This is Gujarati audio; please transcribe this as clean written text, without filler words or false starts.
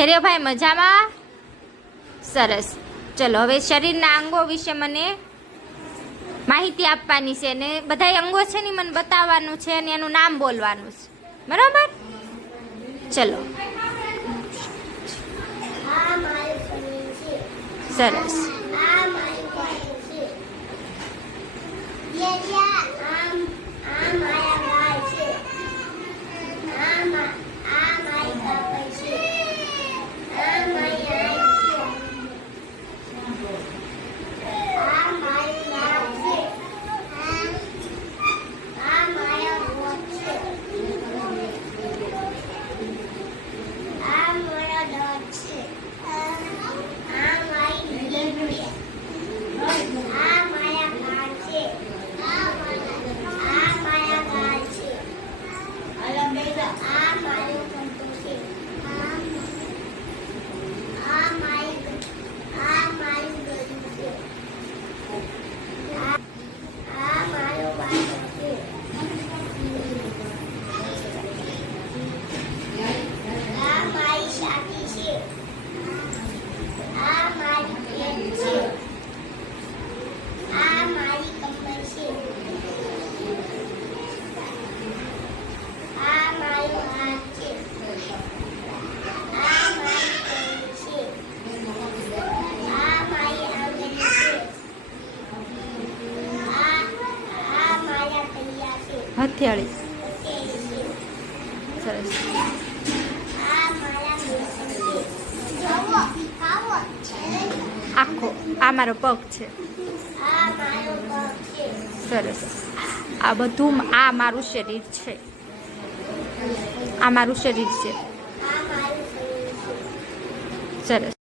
ધૈર્યભાઈ મજામાં? સરસ. ચલો હવે શરીરના અંગો વિશે મને માહિતી આપવાની છે ને બધા અંગો છે ને મને બતાવવાનું છે અને એનું નામ બોલવાનું છે, બરાબર? ચલો. સરસ. હથિયાળી. સરસ. આખો આ મારો પગ છે. સરસ. આ બધું આ મારું શરીર છે. આ મારું શરીર છે. સરસ.